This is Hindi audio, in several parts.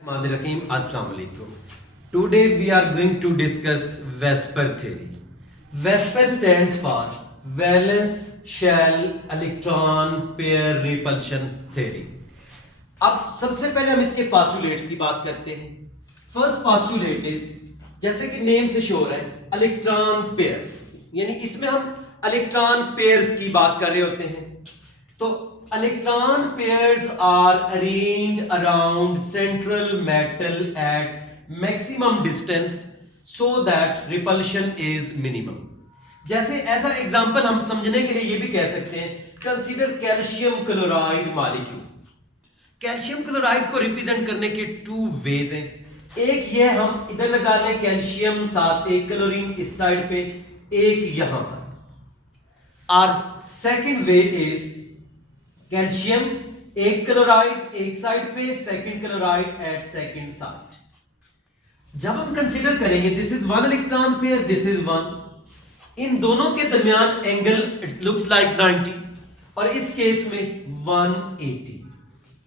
Rahim. Assalamu alaikum. Today we are going to discuss VSEPR theory. VSEPR stands for Valence Shell Electron Pair Repulsion Theory. अब सबसे पहले हम इसके पास्टुलेट्स की बात करते हैं. फर्स्ट पास्टुलेट इज, जैसे कि नेम से शोर है, इलेक्ट्रॉन पेयर, यानी इसमें हम इलेक्ट्रॉन पेयर्स की बात कर रहे होते हैं. तो electron pairs are arranged around central metal at maximum distance so that repulsion is minimum. जैसे एज अ एग्जांपल हम समझने के लिए ये भी कह सकते हैं, consider calcium chloride molecule. Calcium chloride को रिप्रेजेंट करने के टू वेज हैं. एक ये हम इधर लगा लें कैल्शियम साथ एक क्लोरीन इस साइड पे, एक यहां पर. और सेकेंड वे इज कैल्शियम एक क्लोराइड एक साइड पे, second chloride at second side. जब हम कंसीडर करेंगे this is one electron pair, this is one, इन दोनों के दरमियान एंगल इट लुक्स लाइक 90 और इस केस में 180.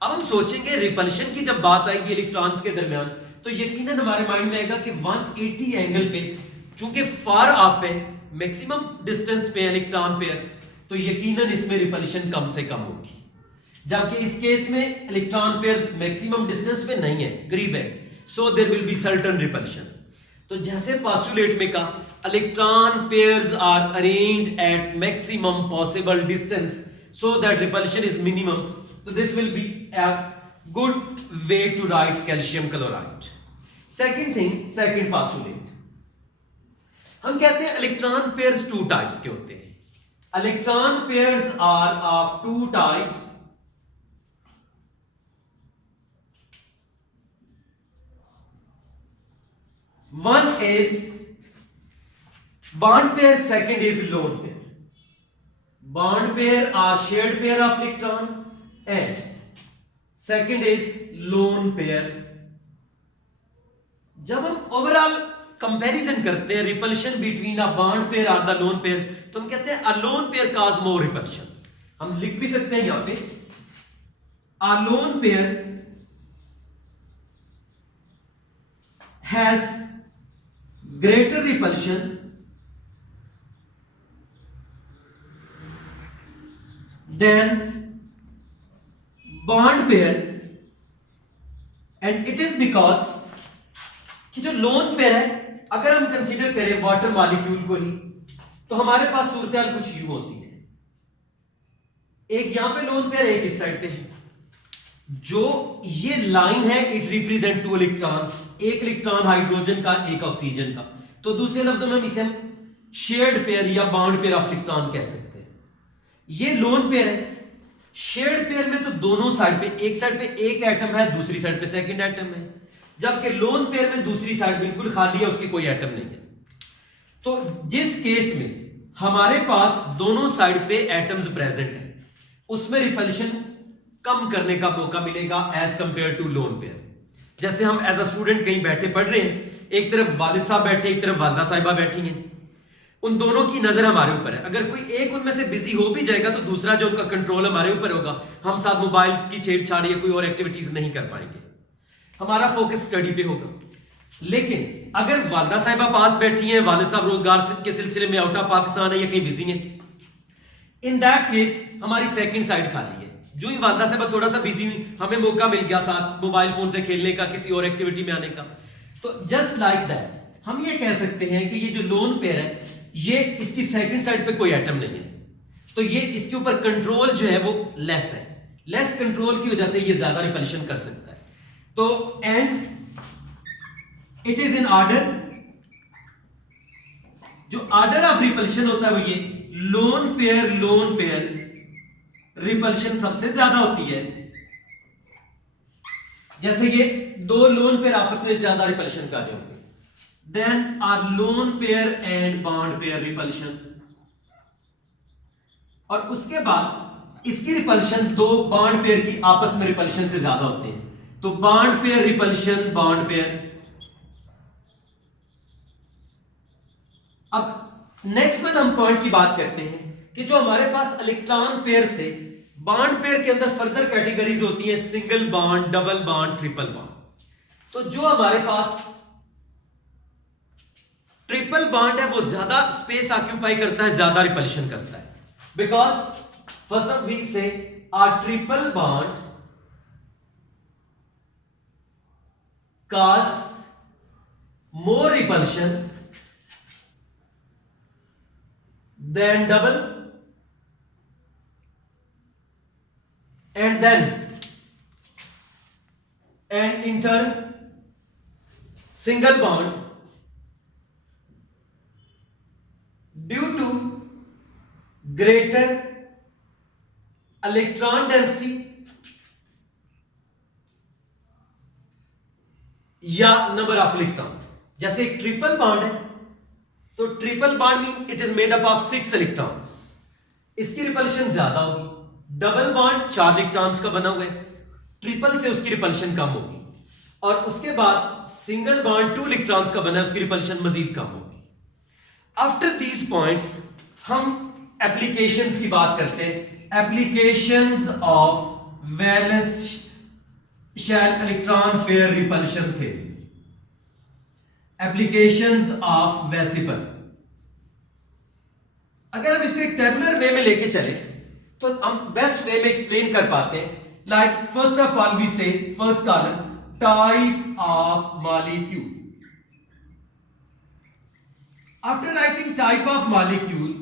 अब हम सोचेंगे रिपल्शन की जब बात आएगी इलेक्ट्रॉन्स के दरमियान, तो यकीनन हमारे माइंड में आएगा कि 180 एंगल पे चूंकि फार ऑफ है, मैक्सिमम डिस्टेंस पे इलेक्ट्रॉन पेयर्स, तो यकीनन इसमें रिपल्शन कम से कम होगी. जबकि इस केस में इलेक्ट्रॉन पेयर्स मैक्सिमम डिस्टेंस पे नहीं है, करीब है, so there will be certain repulsion. तो जैसे पोस्टुलेट में कहा, electron pairs are arranged at maximum possible distance so that repulsion is minimum. तो this will be a good way to write calcium chloride. Second thing, second postulate, हम कहते हैं इलेक्ट्रॉन पेयर्स टू टाइप्स के होते हैं. Electron pairs are of two types. One is bond pair, second is lone pair. Bond pair are shared pair of electron and second is lone pair. जब हम ओवरऑल कंपैरिजन करते हैं repulsion between a bond pair और द लोन पेयर, तो हम कहते हैं a lone pair cause more repulsion. हम लिख भी सकते हैं यहां पे, a lone pair has greater repulsion than bond pair, and it is because कि जो लोन पेयर है, अगर हम कंसीडर करें वाटर मॉलिक्यूल को ही, तो हमारे पास सूरत कुछ यूं होती है. एक यहां पे लोन पेयर, एक इस साइड पे है. जो ये लाइन है इट रिप्रेजेंट टू इलेक्ट्रॉन्स, एक इलेक्ट्रॉन हाइड्रोजन का, एक ऑक्सीजन का. तो दूसरे लफ्जों में हम इसे शेयर्ड पेयर या बाउंड पेयर ऑफ इलेक्ट्रॉन कह सकते हैं. ये लोन पेयर है. शेयर्ड पेयर में तो दोनों साइड पे, एक साइड पे एक एटम है, दूसरी साइड पे सेकंड एटम है. जबकि लोन पेयर में दूसरी साइड बिल्कुल खाली है, उसकी कोई एटम नहीं है. तो जिस केस में हमारे पास दोनों साइड पे एटम्स प्रेजेंट हैं, उसमें रिपल्शन कम करने का मौका मिलेगा as compared to lone pair. जैसे हम एज अ स्टूडेंट कहीं बैठे पढ़ रहे हैं, एक तरफ वालिद साहब बैठे, एक तरफ वालदा साहिबा बैठी हैं, उन दोनों की नजर हमारे ऊपर है. अगर कोई एक उनमें से बिजी हो भी जाएगा तो दूसरा जो उनका कंट्रोल हमारे ऊपर होगा, हम साथ मोबाइल की छेड़छाड़ या कोई और एक्टिविटीज नहीं कर पाएंगे, हमारा फोकस स्टडी पे होगा. लेकिन अगर वालदा साहिबा पास बैठी हैं, वालिद साहब रोजगार के सिलसिले में आउट ऑफ पाकिस्तान है या कहीं बिजी हैं, इन दैट केस हमारी सेकंड साइड खाली है. जो ही वालदा साहिबा थोड़ा सा बिजी हुई, हमें मौका मिल गया साथ मोबाइल फोन से खेलने का, किसी और एक्टिविटी में आने का. तो जस्ट लाइक दैट हम ये कह सकते हैं कि ये जो लोन पेयर है, ये इसकी सेकंड साइड पे कोई एटम नहीं है, तो ये इसके ऊपर कंट्रोल जो है वो लेस है. लेस कंट्रोल की वजह से ये ज्यादा रिपल्शन कर सकता है. तो and it is in order, जो ऑर्डर ऑफ रिपल्शन होता है वो ये, लोन पेयर रिपल्शन सबसे ज्यादा होती है. जैसे ये दो लोन पेयर आपस में ज्यादा रिपल्शन कर रहे होंगे, then are lone pair and bond pair repulsion. और उसके बाद इसकी रिपल्शन दो बॉन्ड पेयर की आपस में रिपल्शन से ज्यादा होते हैं. तो bond pair repulsion, bond pair. अब नेक्स्ट में हम पॉइंट की बात करते हैं कि जो हमारे पास इलेक्ट्रॉन पेयर्स थे, बॉन्ड पेयर के अंदर फर्दर कैटेगरीज होती है, single bond, double bond, triple bond. तो जो हमारे पास ट्रिपल बॉन्ड है वो ज्यादा स्पेस ऑक्यूपाई करता है, ज्यादा रिपल्शन करता है, बिकॉज फर्स्ट वी से a triple bond cause more repulsion than double, and in turn single bond due to greater electron density या नंबर ऑफ इलेक्ट्रॉन। जैसे एक ट्रिपल बॉन्ड है तो triple bond mean it is made up of 6 electrons, इसकी रिपल्शन ज्यादा होगी। डबल बॉन्ड 4 इलेक्ट्रॉन्स का बना हुआ है, ट्रिपल से उसकी रिपल्शन कम होगी। और उसके बाद सिंगल बॉन्ड 2 इलेक्ट्रॉन्स का बना है, उसकी रिपल्शन मजीद कम होगी। आफ्टर दीज पॉइंट्स हम एप्लीकेशंस की बात करते हैं। Applications of valence shell electron pair repulsion theory, applications of VSEPR. अगर हम इसको एक टेबुलर वे में लेके चले तो हम बेस्ट वे में एक्सप्लेन कर पाते हैं। Like first of all we say first column type of molecule. After writing type of molecule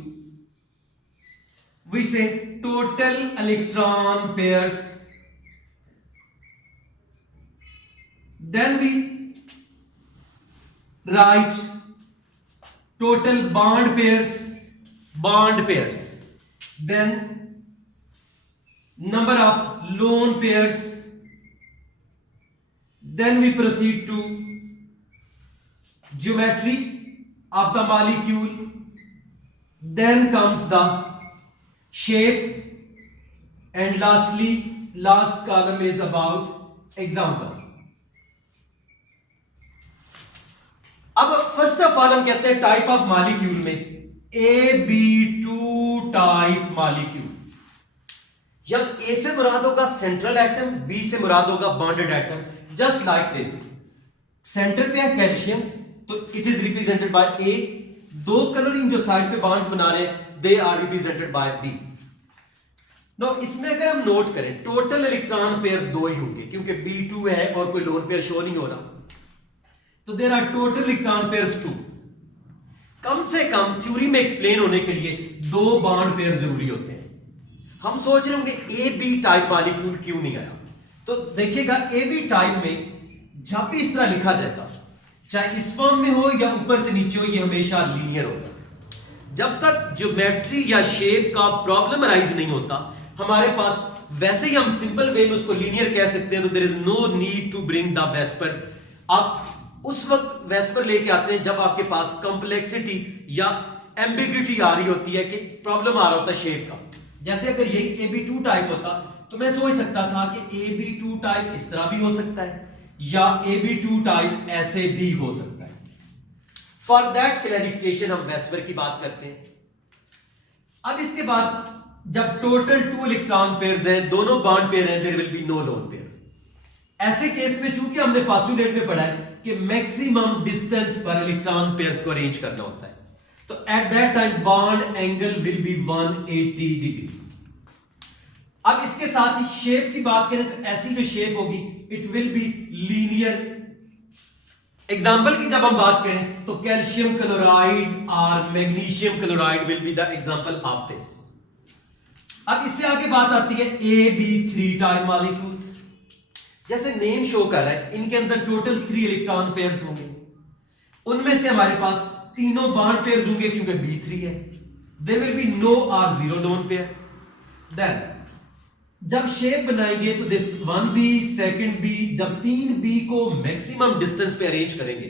we say total electron pairs, then we write total bond pairs, then number of lone pairs, then we proceed to geometry of the molecule, then comes the shape, and lastly last column is about example. अब फर्स्ट ऑफ ऑल हम कहते हैं टाइप ऑफ मॉलिक्यूल में AB2 टाइप मॉलिक्यूल। या ए से मुराद होगा सेंट्रल एटम, बी से मुराद होगा bonded atom, just like this. Center पे है कैल्शियम तो it is represented by A, 2 chlorine जो साइड पे बॉन्ड्स बना रहे हैं they are represented by B. No इसमें अगर हम नोट करें टोटल इलेक्ट्रॉन पेयर 2 ही होंगे क्योंकि B2 है और कोई लोन पेयर शो नहीं हो रहा, तो there are total electron pairs 2। कम से कम थ्योरी में एक्सप्लेन होने के लिए 2 बॉन्ड पेयर जरूरी होते हैं। हम सोच रहे होंगे ए बी टाइप मॉलिक्यूल क्यों नहीं आया, तो देखिएगा ए बी टाइप में जब भी इस तरह लिखा जाएगा चाहे इस फॉर्म में हो या ऊपर से नीचे हो, ये हमेशा लीनियर होगा। जब तक ज्योमेट्री या शेप का प्रॉब्लम अराइज नहीं होता हमारे पास, वैसे ही हम सिंपल वे में उसको लीनियर कह सकते हैं, तो there is no need to bring the VSEPR. आप उस वक्त वेस्पर लेके आते हैं जब आपके पास कॉम्प्लेक्सिटी या एम्बिग्यूटी आ रही होती है कि प्रॉब्लम आ रहा होता है शेप का। जैसे अगर यही AB2 टाइप होता तो मैं सोच सकता था कि AB2 टाइप इस तरह भी हो सकता है या AB2 टाइप ऐसे भी हो सकता है। फॉर दैट क्लैरिफिकेशन हम वेस्पर की बात करते हैं। अब इसके बाद जब टोटल 2 इलेक्ट्रॉन पेयर्स हैं, दोनों बॉन्ड पेयर हैं, there will be no lone pair. ऐसे केस में चूंकि हमने पोस्टुलेट में पढ़ा है कि मैक्सिमम डिस्टेंस पर इलेक्ट्रॉन पेयर्स को अरेंज करना होता है, तो at that time bond angle will be 180 degree. अब इसके साथ ही शेप की बात करें तो ऐसी जो शेप होगी it will be linear. Example की जब हम बात करें तो कैल्शियम क्लोराइड और magnesium chloride will be the example of this. अब इससे आगे बात आती है AB3 टाइप मॉलिक्यूल्स। जैसे नेम शो कर रहा है इनके अंदर टोटल 3 इलेक्ट्रॉन पेयर्स होंगे, उनमें से हमारे पास तीनों बॉन्ड पेयर्स होंगे क्योंकि B3 है, देयर विल बी नो और 0 लोन पेयर। देन जब शेप बनाएंगे तो दिस 1B सेकंड B, जब 3B को मैक्सिमम डिस्टेंस पे अरेंज करेंगे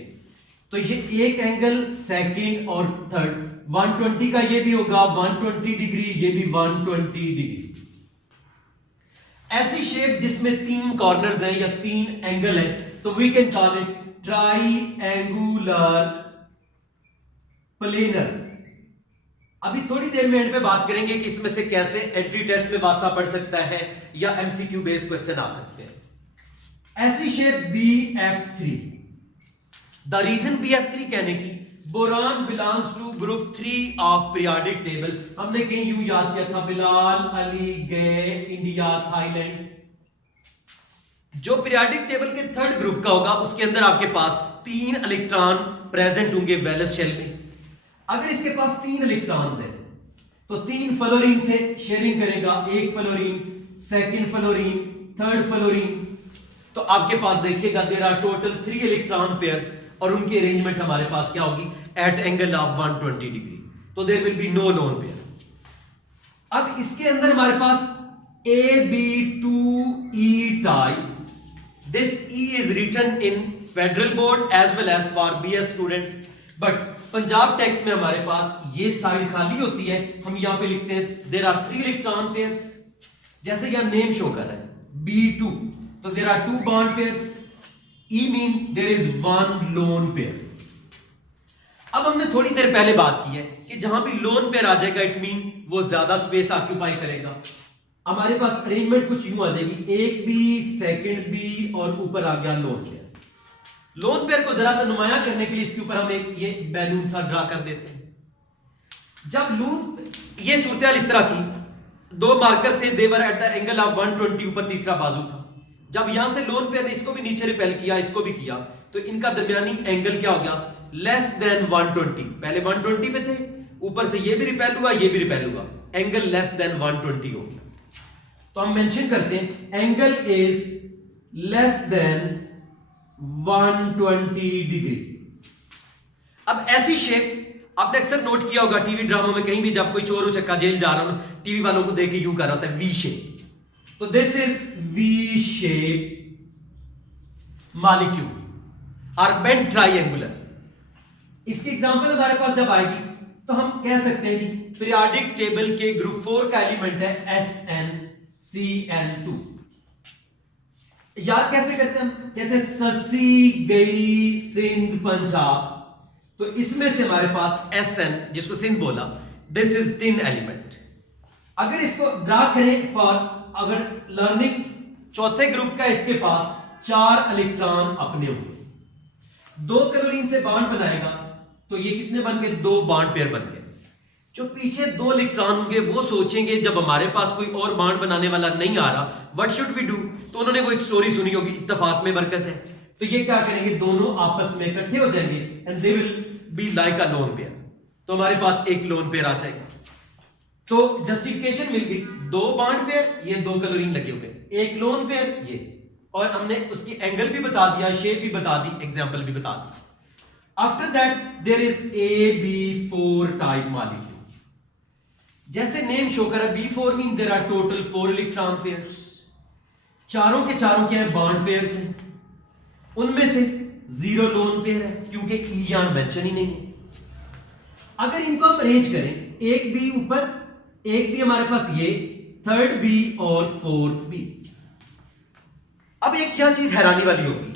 तो ये एक एंगल सेकंड और थर्ड 120 का ये भी होगा 120 डिग्री, ये भी 120 डिग्री। ऐसी शेप जिसमें 3 कॉर्नर्स हैं या 3 एंगल हैं तो we can call it triangular planar. अभी थोड़ी देर में एंड पे बात करेंगे कि इसमें से कैसे एंट्री टेस्ट में वास्ता पड़ सकता है या एमसीक्यू बेस्ड क्वेश्चन आ सकते हैं। ऐसी shape BF3। The reason BF3 कहने की, boron belongs to group 3 of periodic table. हमने कहीं यू याद किया था, बिलाल, अली गए इंडिया, थाईलैंड। जो पीरियोडिक टेबल के थर्ड ग्रुप का होगा उसके अंदर आपके पास 3 इलेक्ट्रॉन प्रेजेंट होंगे वैलेंस शेल में। अगर इसके पास 3 इलेक्ट्रॉन्स हैं तो 3 फ्लोरीन से शेयरिंग करेगा, एक fluorine, second fluorine, third fluorine. तो आपके पास देखिएगा there are total 3 electron pairs और उनकी अरेंजमेंट हमारे पास क्या होगी, एट एंगल ऑफ 120 डिग्री। तो there will be no lone pair. अब इसके अंदर हमारे पास AB2E type. This E is written in Federal Board as well as for BS students, but Punjab text में हमारे पास ये साइड खाली होती है, हम यहां पे लिखते हैं there are 3 electron pairs, जैसे यहां नेम शो कर रहा है B2, तो there are 2 bond pairs, E mean there is 1 lone pair। अब हमने थोड़ी देर पहले बात की है कि जहां भी लोन पेयर आ जाएगा इट मीन वो ज्यादा स्पेस ऑक्यूपाई करेगा। हमारे पास अरेंजमेंट कुछ यूं आ जाएगी, एक बी, सेकंड बी और ऊपर आ गया लोन पेयर। लोन पेयर को जरा सा नुमाया करने के लिए इसके ऊपर हम एक ये बैलून सा ड्रा कर देते हैं। जब लूप ये सूरत इस तरह थी, 2 मार्कर थे, they were at the angle of 120, ऊपर तीसरा बाजू था। जब यहां से लोन पेयर ने इसको भी नीचे रिपेल किया, इसको भी किया, तो इनका दरमियानी एंगल क्या हो गया, लेस देन 120। पहले 120 पे थे, ऊपर से ये भी रिपेल हुआ, ये भी रिपेल हुआ, एंगल लेस देन 120 हो गया। तो हम मेंशन करते हैं angle is less than 120 degree. अब ऐसी शेप आपने अक्सर नोट किया होगा टीवी ड्रामा में, कहीं भी जब कोई चोर उचक्का जेल जा रहा हो, टीवी वालों को देख के यूं कर रहा होता है वी शेप। तो this is V shape molecule और बेंट ट्राइएंगुलर। इसकी एग्जांपल हमारे पास जब आएगी तो हम कह सकते हैं जी पीरियोडिक टेबल के ग्रुप 4 का एलिमेंट है SnCl2। याद कैसे करते हैं हम, कहते हैं ससी गई सिंध पंजाब, तो इसमें से हमारे पास Sn जिसको सिंध बोला, दिस इज टिन एलिमेंट। अगर इसको ड्रा करें फॉर अगर लर्निंग, चौथे ग्रुप का इसके पास 4 इलेक्ट्रॉन अपने होंगे, 2 क्लोरीन से बॉन्ड बनाएगा, तो ये कितने बन गए, 2 बॉन्ड पेयर बन गए। जो पीछे 2 इलेक्ट्रॉन होंगे वो सोचेंगे जब हमारे पास कोई और बॉन्ड बनाने वाला नहीं आ रहा, व्हाट शुड वी डू। तो उन्होंने वो एक स्टोरी सुनी होगी, इत्तेफाक में बरकत है, तो ये क्या करेंगे, दोनों आपस में इकट्ठे हो जाएंगे and they will be like a lone pair. तो हमारे पास एक लोन पेयर आ जाएगा। तो जस्टिफिकेशन मिल गई, 2 बॉन्ड पेयर, ये 2 क्लोरीन लगे हुए, एक लोन पेयर ये, और हमने उसकी एंगल भी बता दिया, शेप भी बता दी, एग्जांपल भी बता दी। After that there is AB4 type molecule. जैसे नेम शो कर रहा है, B4 mean there are total 4 electron pairs, चारों के चारों क्या है, बॉन्ड पेयर्स हैं, उनमें से 0 लोन पेयर है क्योंकि E यहां मेंशन ही नहीं है। अगर इनको हम अरेंज करें, एक बी ऊपर, एक बी हमारे पास ये, थर्ड बी और फोर्थ बी। अब एक क्या चीज हैरानी वाली होगी,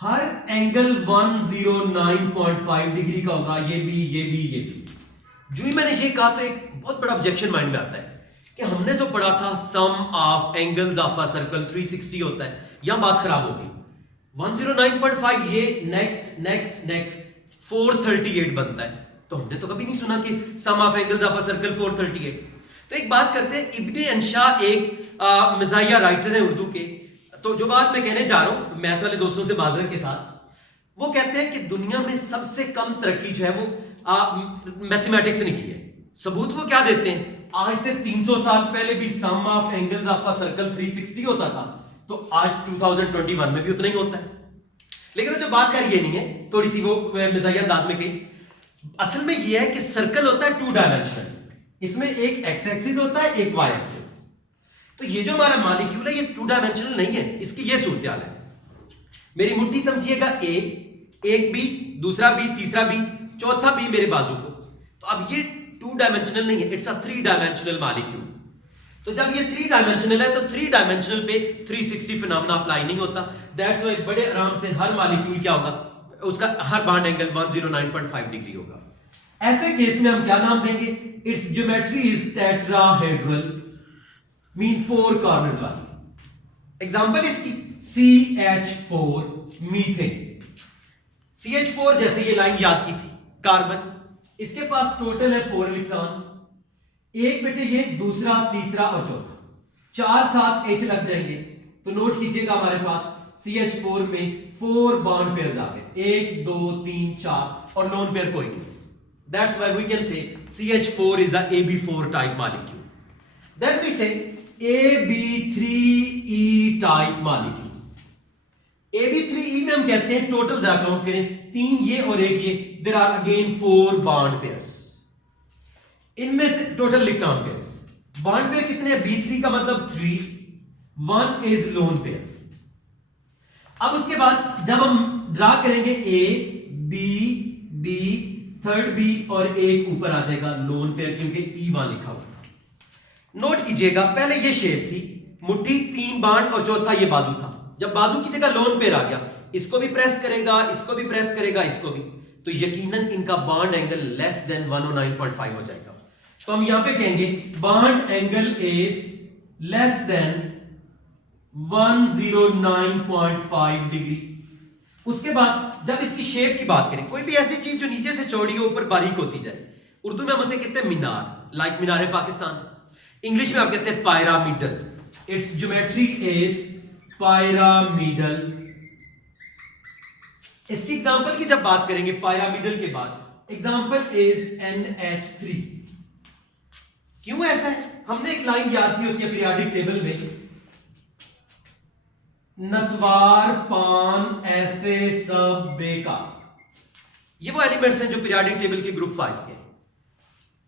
हर एंगल 109.5 डिग्री का होगा, ये भी, ये भी, ये भी। जो ही मैंने ये कहा तो एक बहुत बड़ा ऑब्जेक्शन माइंड में आता है कि हमने तो पढ़ा था sum of angles of a circle 360 होता है, यहां बात खराब हो गई। 109.5 ये नेक्स्ट नेक्स्ट नेक्स्ट 438 बनता है, तो हमने तो कभी नहीं सुना कि sum of angles of a circle 438। तो एक बात करते हैं, इब्ने अंशा एक मज़ाहिया राइटर है उर्दू के, तो जो बात मैं कहने जा रहा हूं मैथ वाले दोस्तों से माजरत के साथ, वो कहते हैं कि दुनिया में सबसे कम तरक्की जो है वो मैथमेटिक्स ने की है। सबूत वो क्या देते हैं, आज से 300 साल पहले भी sum of angles of a circle 360 होता था, तो आज 2021 में भी उतना ही होता है। लेकिन जो बात कर ये नहीं है, थोड़ी सी वो मज़ाहिया अंदाज में कही, असल में ये है कि सर्कल होता है 2 डायमेंशनल, इसमें एक एक्स एक्सिस होता है, एक वाई एक्सिस। तो ये जो हमारा मॉलिक्यूल है ये 2 डायमेंशनल नहीं है, इसकी ये सूरत हाल है। मेरी मुट्ठी समझिएगा ए, एक बी, दूसरा बी, तीसरा बी, चौथा बी मेरे बाजू को, तो अब ये 2 डायमेंशनल नहीं है, इट्स अ 3 डायमेंशनल मॉलिक्यूल। तो जब ये 3 डायमेंशनल है तो 3 डायमेंशनल पे 360 फिनोमेना अप्लाई नहीं होता, दैट्स व्हाई बड़े आराम से हर मॉलिक्यूल क्या होगा, उसका हर बॉन्ड एंगल 109.5 डिग्री होगा। ऐसे केस में हम क्या नाम देंगे, it's geometry is tetrahedral, mean 4 corners वाली। एग्जाम्पल इसकी CH4 मीथेन। CH4 जैसे ये लाइन याद की थी, कार्बन, इसके पास टोटल है 4 इलेक्ट्रॉन्स, एक बेटे ये, दूसरा, तीसरा और चौथा, 4 7 H लग जाएंगे। तो नोट कीजिएगा हमारे पास CH4 में 4 बॉन्ड पेयर्स आ गए, 1 2 3 4 और लोन पेयर कोई नहीं। That's why we can say CH4 is a AB4 type molecule. Then we say AB3E type molecule. AB3E में हम कहते हैं, टोटल जरा काउंट करें, 3 ये और 1 ये, there are again 4 bond pairs. इनमें से total electron pairs, bond pair कितने हैं? B3 का मतलब 3, 1 इज लोन पेयर। अब उसके बाद जब हम ड्रा करेंगे A, B, B, third B और एक ऊपर आ जाएगा लोन पेयर, क्योंकि E वहां लिखा हुआ। नोट कीजिएगा, पहले ये शेप थी, मुट्ठी, 3 बांड और चौथा ये बाजू था। जब बाजू की जगह लोन पेयर आ गया, इसको भी प्रेस करेगा, इसको भी प्रेस करेगा, इसको भी, तो यकीनन इनका बॉन्ड एंगल लेस देन 109.5 हो जाएगा। तो हम यहां पे कहेंगे bond angle is less than 109.5 degree. उसके बाद जब इसकी शेप की बात करें, कोई भी ऐसी चीज जो नीचे से चौड़ी हो, ऊपर बारीक होती जाए, उर्दू में हम उसे कहते हैं मीनार, लाइक मीनार पाकिस्तान। इंग्लिश में आप कहते हैं pyramidal, it's geometry is pyramidal. इसकी एग्जांपल की जब बात करेंगे पायरामिडल के बाद, एग्जांपल इज NH3। क्यों ऐसा है? हमने एक लाइन याद की होती है पीरियोडिक टेबल में, नस्वार पान ऐसे सब बेकार। ये वो एलिमेंट्स हैं जो पीरियोडिक टेबल के ग्रुप 5 के।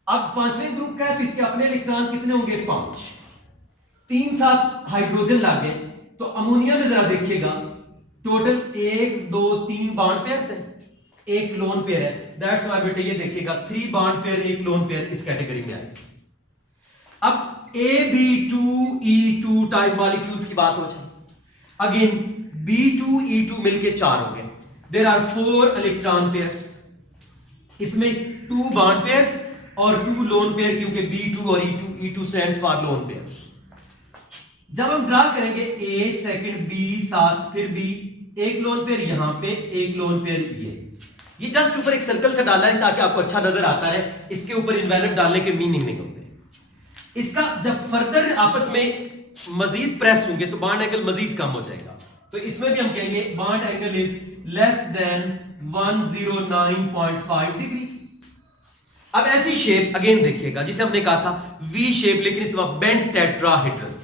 अब 5वें ग्रुप का है, तो इसके अपने इलेक्ट्रॉन कितने होंगे? 5। 3 साथ हाइड्रोजन लागे, तो अमोनिया में जरा देखिएगा, टोटल 1 2 3 बॉन्ड पेयर्स हैं, एक लोन पेयर है। दैट्स व्हाई बेटे ये देखिएगा 3 बॉन्ड पेयर, एक लोन पेयर इस कैटेगरी में आएगा। अब AB2E2 टाइप मॉलिक्यूल्स की बात हो जाए, अगेन B2E2 मिलके 4 हो गए, देयर आर 4 इलेक्ट्रॉन पेयर्स, इसमें 2 बॉन्ड पेयर्स और 2 लोन पेयर, क्योंकि B2 और E2 stands for lone pairs. जब हम ड्रा करेंगे A, सेकंड B, साथ फिर B, एक लोन पेयर यहां पे, एक लोन पेयर ये जस्ट ऊपर एक सर्कल से डाला है ताकि आपको अच्छा नजर आता है, इसके ऊपर इनवैलिड डालने के मीनिंग नहीं होते। इसका जब फर्दर आपस में मजीद प्रेस होंगे तो बॉन्ड एंगल मजीद कम हो जाएगा, तो इसमें भी हम कहेंगे bond angle is less than 109.5 degree. अब ऐसी शेप अगेन देखिएगा जिसे हमने कहा था वी शेप, लेकिन इस वक्त बेंट टेट्राहेड्रल,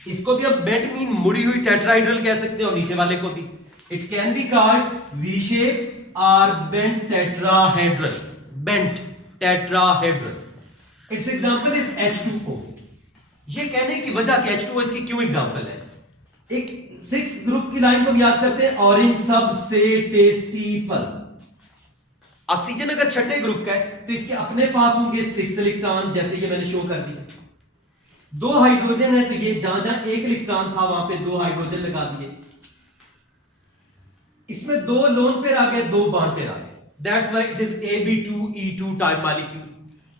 इसको भी हम बेंट मीन मुड़ी हुई टेट्राहेड्रल कह सकते हैं, और नीचे वाले को भी it can be called V shape और bent tetrahedral, bent tetrahedral. Its example is H2O। ये कहने की वजह कि H2O इसकी क्यों एग्जांपल है, एक 6 ग्रुप की लाइन को हम याद करते हैं, ऑरेंज सबसे टेस्टी फल। ऑक्सीजन अगर छठे ग्रुप का है तो इसके अपने पास होंगे 6 इलेक्ट्रॉन, जैसे ये मैंने शो कर दिया। 2 हाइड्रोजन है तो ये जहां जहां 1 इलेक्ट्रॉन था वहां पे 2 हाइड्रोजन लगा दिए। इसमें 2 लोन पेयर आ गए, 2 बॉन्ड पेयर आ गए। That's why it is AB2E2 type molecule.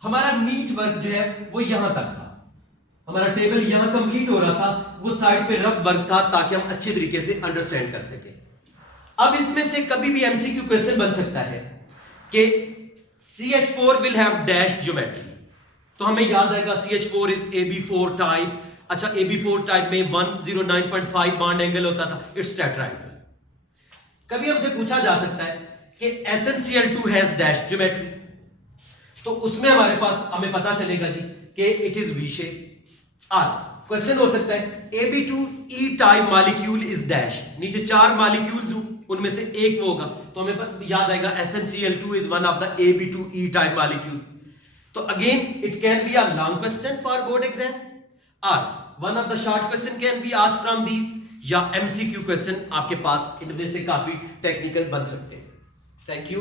हमारा नीट वर्क जो है वो यहां तक था, हमारा टेबल यहां कंप्लीट हो रहा था, वो साइड पे रफ वर्क था ताकि हम अच्छे तरीके से अंडरस्टैंड कर सके। अब इसमें से कभी भी MCQ क्वेश्चन बन सकता है कि CH4 will have dash geometry, तो हमें याद आएगा CH4 इज AB4 टाइप। अच्छा, AB4 टाइप में 109.5 बॉन्ड एंगल होता था, इट्स टेट्राहेड्रल। कभी हमसे पूछा जा सकता है कि SnCl2 हैज डैश ज्योमेट्री, तो उसमें हमारे पास हमें पता चलेगा जी कि इट इज वी शेप। आर क्वेश्चन हो सकता है AB2E type molecule is dash, नीचे 4 मॉलिक्यूल्स हो, उनमें से एक वो होगा, तो हमें याद आएगा SnCl2 is one of the AB2E type molecule. तो again it can be a long question for board exam, और one of the short question can be asked from these, या MCQ क्वेश्चन आपके पास इनमें से काफी टेक्निकल बन सकते हैं। Thank you.